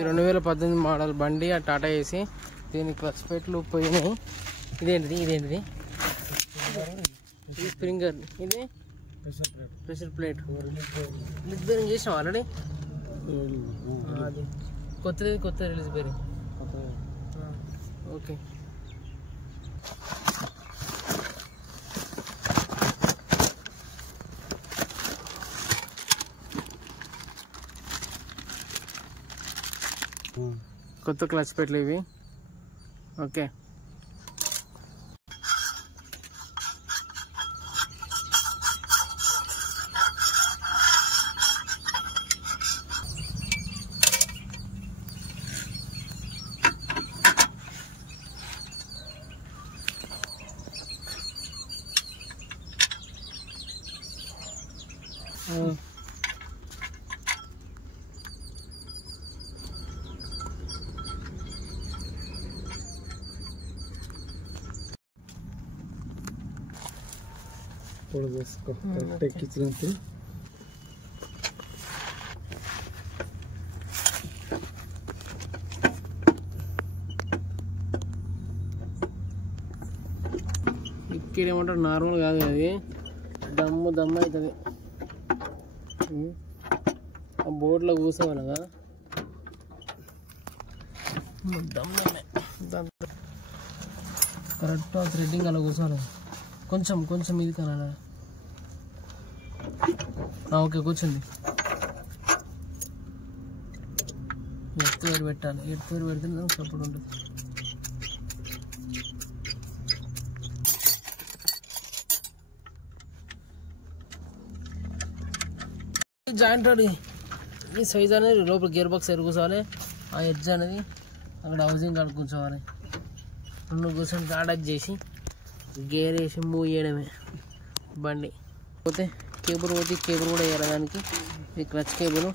2018 model బండి ఆ Tata AC. దీని క్లచ్ ప్లేట్లు పోయినాయి. ఇదేంటిది ఇది స్ప్రింగర్, ఇది ప్రెషర్ ప్లేట్. రిపేరింగ్ చేసాం ఆల్రెడీ. అది కొత్త రిలీజ్ పేరు. ఓకే. కొత్త క్లచ్ ప్లేట్లు ఇవి. ఓకే. ఎక్కించినట్టు ఇక్కడేమంటారు, నార్మల్ కాదు అది, దమ్ము అవుతుంది. ఆ బోర్డులో కూర్చోవాలగా దమ్మే. కరెక్ట్ ఆ థ్రెడ్డింగ్ అలా కూర్చోవాలి. కొంచెం ఇది కనాలి. ఓకే, కూర్చుంది. ఎత్తు పెట్టాలి. ఎత్తు పెడితే సపోర్ట్ ఉంటుంది. జాయింట్ రోడ్ ఈ సైజ్ అనేది లోపల గేర్ బాక్స్ ఎరు కూర్చోవాలి. ఆ ఎడ్జ్ అనేది అక్కడ హౌసింగ్ కార్డు కూర్చోవాలి. రెండు కూర్చొని అటాచ్ చేసి గేర్ వేసి మూవ్ చేయడమే బండి. పోతే కేబుల్ కూడా వేయాలి దానికి. ఇది క్లచ్ కేబుల్.